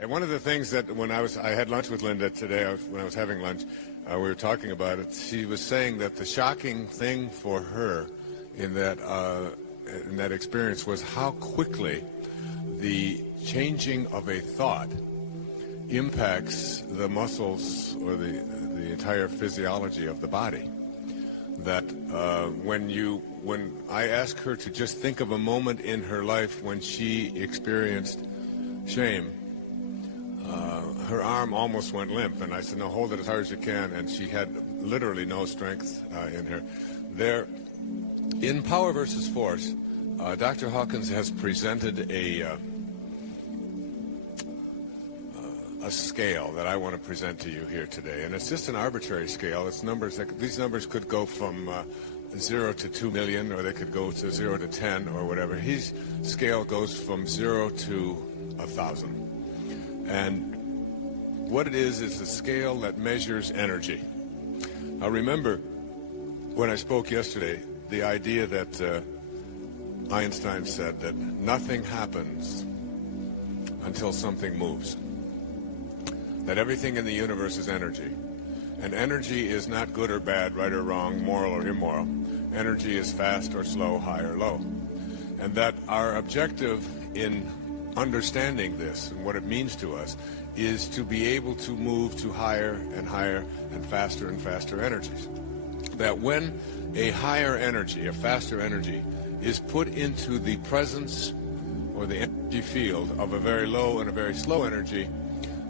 And one of the things that I had lunch with Linda today, when I was having lunch, we were talking about it. She was saying that the shocking thing for her in that experience was how quickly the changing of a thought impacts the muscles or the entire physiology of the body. That when I asked her to just think of a moment in her life when she experienced shame, her arm almost went limp, and I said, no, hold it as hard as you can, and she had literally no strength in her. There, in Power versus Force, Dr. Hawkins has presented a scale that I want to present to you here today, and it's just an arbitrary scale. It's numbers. These numbers could go from 0 to 2 million, or they could go to 0 to 10, or whatever. His scale goes from 0 to 1,000, and what it is a scale that measures energy. Now remember, when I spoke yesterday, the idea that Einstein said that nothing happens until something moves. That everything in the universe is energy. And energy is not good or bad, right or wrong, moral or immoral. Energy is fast or slow, high or low. And that our objective in understanding this and what it means to us is to be able to move to higher and higher and faster energies. That when a higher energy, a faster energy, is put into the presence or the energy field of a very low and a very slow energy,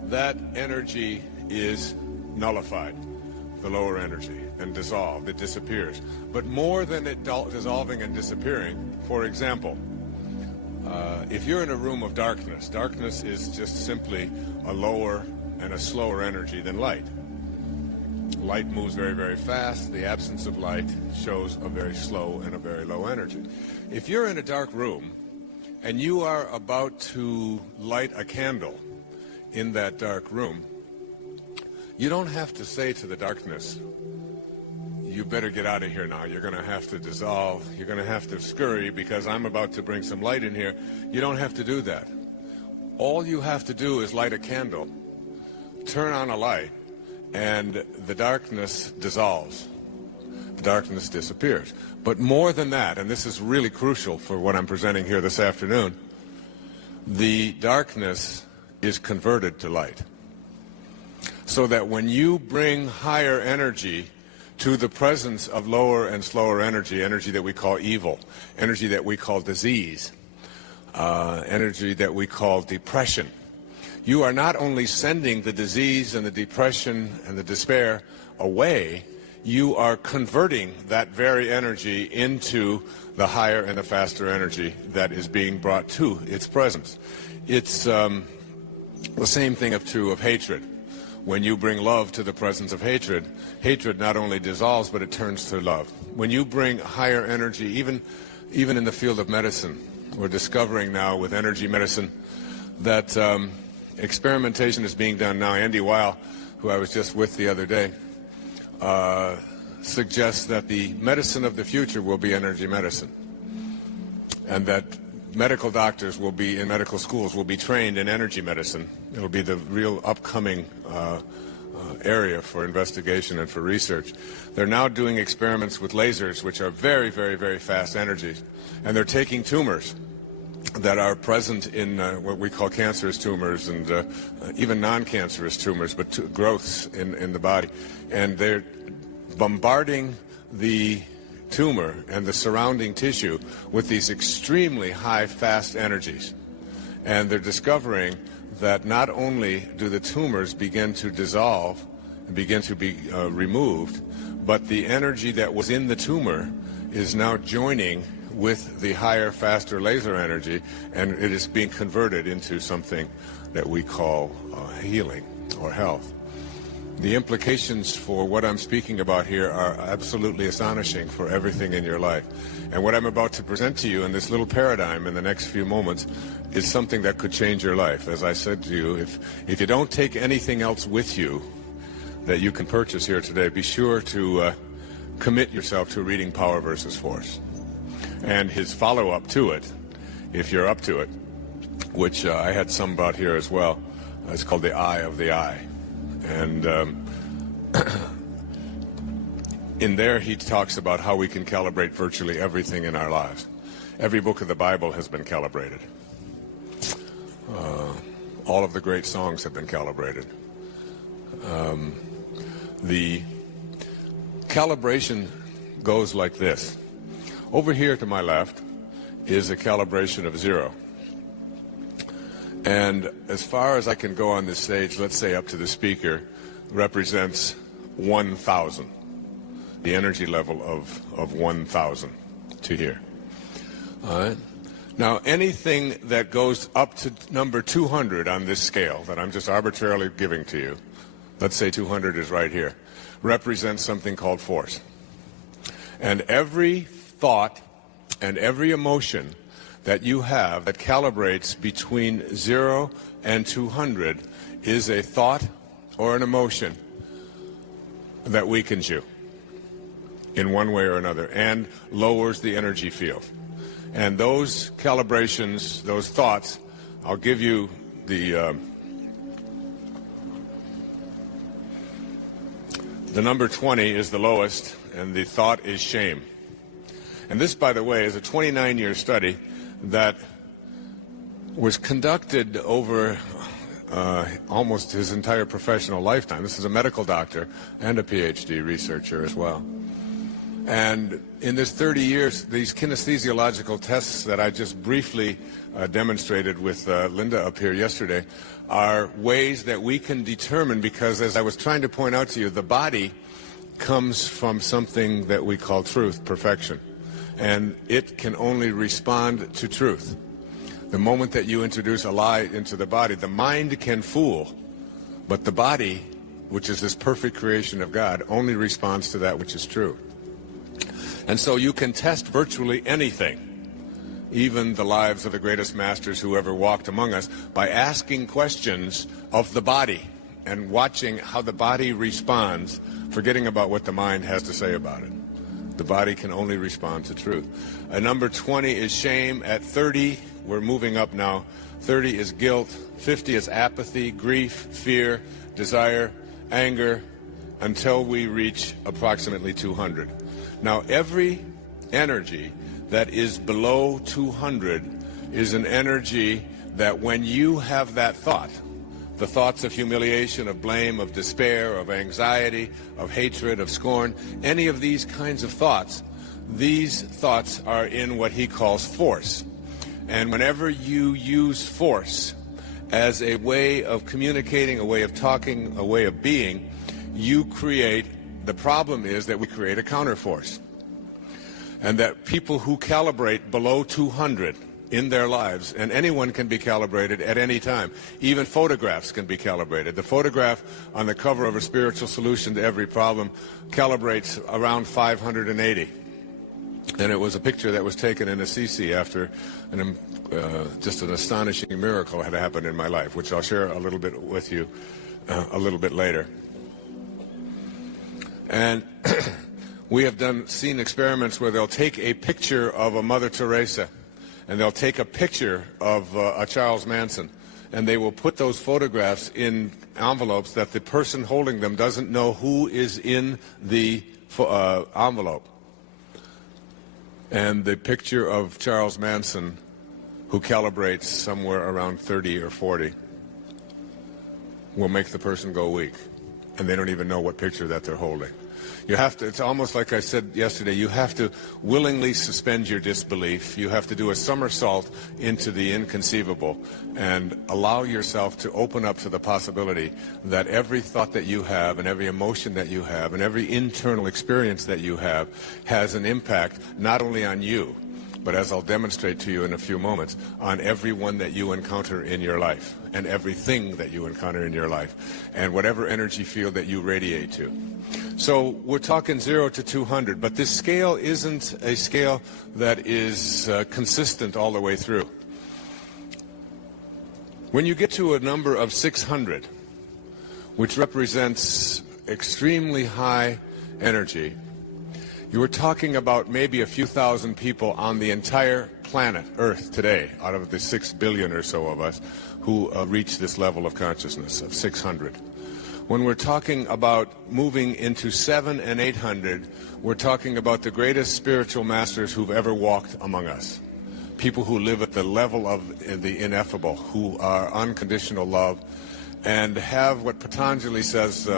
that energy is nullified, the lower energy, and dissolved. It disappears. But more than it dissolving and disappearing, for example, if you're in a room of darkness, darkness is just simply a lower and a slower energy than light. Light moves very, very fast. The absence of light shows a very slow and a very low energy. If you're in a dark room and you are about to light a candle in that dark room, you don't have to say to the darkness, you better get out of here now. You're going to have to dissolve. You're going to have to scurry because I'm about to bring some light in here. You don't have to do that. All you have to do is light a candle, turn on a light, and the darkness dissolves. The darkness disappears. But more than that, and this is really crucial for what I'm presenting here this afternoon, the darkness is converted to light. So that when you bring higher energy to the presence of lower and slower energy, energy that we call evil, energy that we call disease, energy that we call depression, you are not only sending the disease and the depression and the despair away, you are converting that very energy into the higher and the faster energy that is being brought to its presence. It's the same thing true of hatred. When you bring love to the presence of hatred, hatred not only dissolves, but it turns to love. When you bring higher energy, even in the field of medicine, we're discovering now with energy medicine that experimentation is being done now. Andy Weil, who I was just with the other day, suggests that the medicine of the future will be energy medicine, and that medical doctors will be in medical schools will be trained in energy medicine. It'll be the real upcoming area for investigation and for research. They're now doing experiments with lasers, which are very, very, very fast energies, and they're taking tumors that are present in what we call cancerous tumors and even non-cancerous tumors, but growths in the body, and they're bombarding the tumor and the surrounding tissue with these extremely high, fast energies. And they're discovering that not only do the tumors begin to dissolve and begin to be removed, but the energy that was in the tumor is now joining with the higher, faster laser energy, and it is being converted into something that we call healing or health. The implications for what I'm speaking about here are absolutely astonishing for everything in your life. And what I'm about to present to you in this little paradigm in the next few moments is something that could change your life. As I said to you, if you don't take anything else with you that you can purchase here today, be sure to commit yourself to reading Power versus Force. And his follow-up to it, if you're up to it, which I had some about here as well, It's called the eye of the eye. And in there he talks about how we can calibrate virtually everything in our lives. Every book of the Bible has been calibrated. All of the great songs have been calibrated. The calibration goes like this. Over here to my left is a calibration of 0. And as far as I can go on this stage, let's say up to the speaker, represents 1,000. The energy level of 1,000 to here. All right. Now, anything that goes up to number 200 on this scale that I'm just arbitrarily giving to you, let's say 200 is right here, represents something called force. And every thought and every emotion that you have that calibrates between 0 and 200 is a thought or an emotion that weakens you in one way or another and lowers the energy field. And those calibrations, those thoughts, I'll give you the number 20 is the lowest, and the thought is shame. And this, by the way, is a 29-year study that was conducted over almost his entire professional lifetime. This is a medical doctor and a PhD researcher as well. And in this 30 years, these kinesthesiological tests that I just briefly demonstrated with Linda up here yesterday are ways that we can determine, because as I was trying to point out to you, the body comes from something that we call truth, perfection. And it can only respond to truth. The moment that you introduce a lie into the body, the mind can fool, but the body, which is this perfect creation of God, only responds to that which is true. And so you can test virtually anything, even the lives of the greatest masters who ever walked among us, by asking questions of the body and watching how the body responds, forgetting about what the mind has to say about it. The body can only respond to truth. Number 20 is shame. At 30, we're moving up now. 30 is guilt. 50 is apathy, grief, fear, desire, anger, until we reach approximately 200. Now, every energy that is below 200 is an energy that when you have that thought, the thoughts of humiliation, of blame, of despair, of anxiety, of hatred, of scorn, any of these kinds of thoughts, these thoughts are in what he calls force. And whenever you use force as a way of communicating, a way of talking, a way of being, you create, the problem is that we create a counterforce. And that people who calibrate below 200 in their lives, and anyone can be calibrated at any time. Even photographs can be calibrated. The photograph on the cover of A Spiritual Solution to Every Problem calibrates around 580. And it was a picture that was taken in Assisi after just an astonishing miracle had happened in my life, which I'll share a little bit with you a little bit later. And we have seen experiments where they'll take a picture of a Mother Teresa, and they'll take a picture of a Charles Manson, and they will put those photographs in envelopes that the person holding them doesn't know who is in the envelope. And the picture of Charles Manson, who calibrates somewhere around 30 or 40, will make the person go weak, and they don't even know what picture that they're holding. You have to, it's almost like I said yesterday, you have to willingly suspend your disbelief. You have to do a somersault into the inconceivable and allow yourself to open up to the possibility that every thought that you have and every emotion that you have and every internal experience that you have has an impact not only on you, but as I'll demonstrate to you in a few moments, on everyone that you encounter in your life and everything that you encounter in your life and whatever energy field that you radiate to. So we're talking 0 to 200, but this scale isn't a scale that is consistent all the way through. When you get to a number of 600, which represents extremely high energy, you were talking about maybe a few thousand people on the entire planet Earth today, out of the 6 billion or so of us, who reach this level of consciousness of 600. When we're talking about moving into 700 and 800, we're talking about the greatest spiritual masters who've ever walked among us. People who live at the level of the ineffable, who are unconditional love, and have what Patanjali says,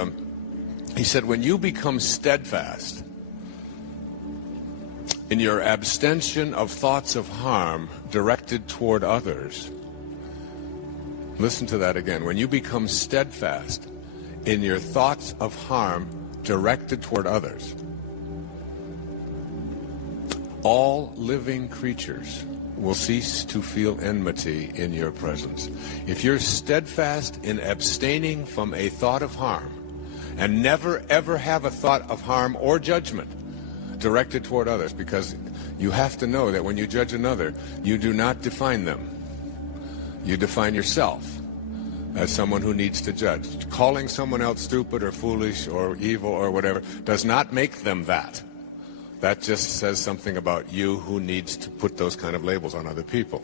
he said, when you become steadfast in your abstention of thoughts of harm directed toward others, listen to that again, when you become steadfast in your thoughts of harm directed toward others, all living creatures will cease to feel enmity in your presence. If you're steadfast in abstaining from a thought of harm, and never ever have a thought of harm or judgment directed toward others, because you have to know that when you judge another, you do not define them. You define yourself as someone who needs to judge. Calling someone else stupid or foolish or evil or whatever does not make them that. That just says something about you who needs to put those kind of labels on other people.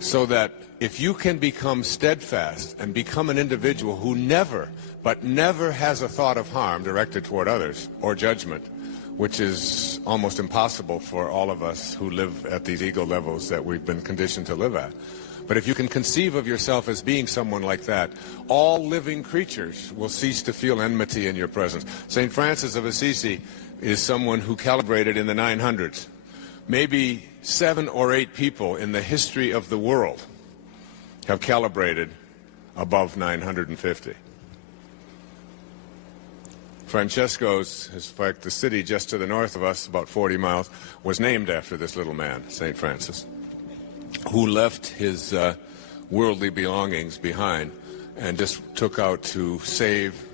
So that if you can become steadfast and become an individual who never, but never has a thought of harm directed toward others or judgment, which is almost impossible for all of us who live at these ego levels that we've been conditioned to live at. But if you can conceive of yourself as being someone like that, all living creatures will cease to feel enmity in your presence. St. Francis of Assisi is someone who calibrated in the 900s. Maybe 7 or 8 people in the history of the world have calibrated above 950. Francesco's, in fact, the city just to the north of us, about 40 miles, was named after this little man, St. Francis, who left his worldly belongings behind and just took out to save.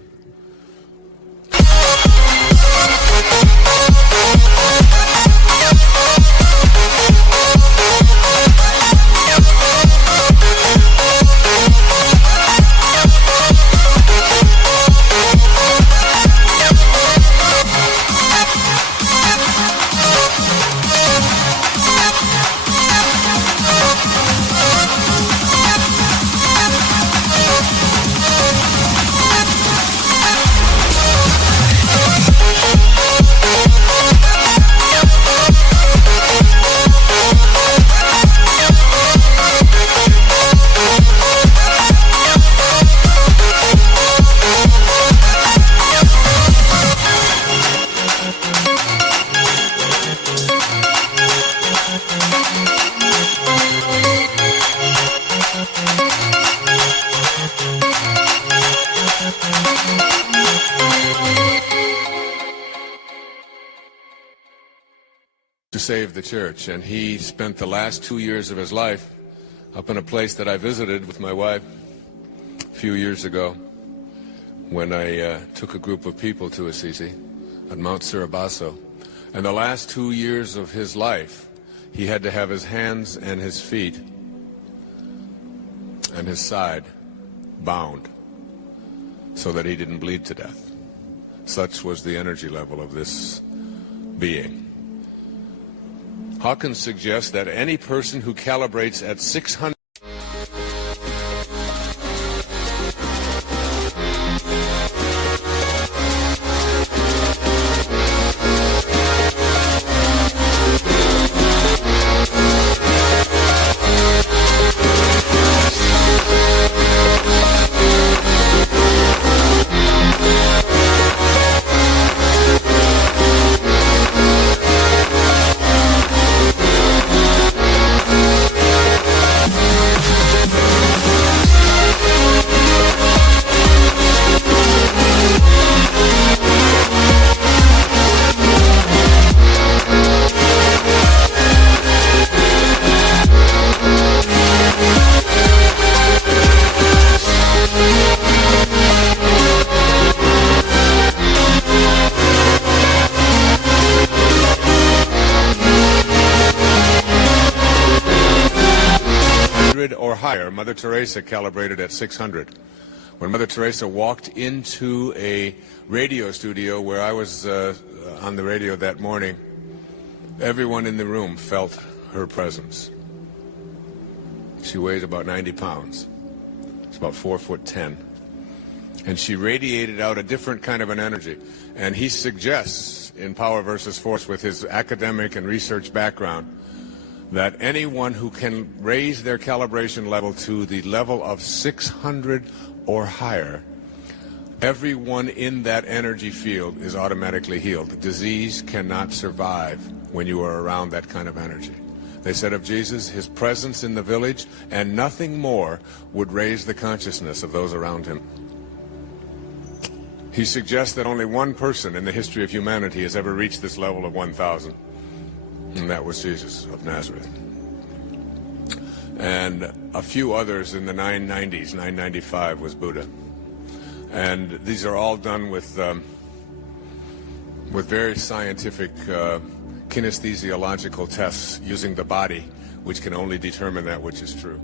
To save the church, and he spent the last 2 years of his life up in a place that I visited with my wife a few years ago when I took a group of people to Assisi at Mount Suribasso. And the last 2 years of his life, he had to have his hands and his feet and his side bound so that he didn't bleed to death. Such was the energy level of this being. Hawkins suggests that any person who calibrates at 600 or higher. Mother Teresa calibrated at 600. When Mother Teresa walked into a radio studio where I was on the radio that morning, everyone in the room felt her presence. She weighs about 90 pounds. It's about 4'10". And she radiated out a different kind of an energy. And he suggests in Power versus Force, with his academic and research background, that anyone who can raise their calibration level to the level of 600 or higher, everyone in that energy field is automatically healed. Disease cannot survive when you are around that kind of energy. They said of Jesus, his presence in the village and nothing more would raise the consciousness of those around him. He suggests that only one person in the history of humanity has ever reached this level of 1,000, and that was Jesus of Nazareth. And a few others in the 990s, 995 was Buddha. And these are all done with very scientific kinesthesiological tests using the body, which can only determine that which is true.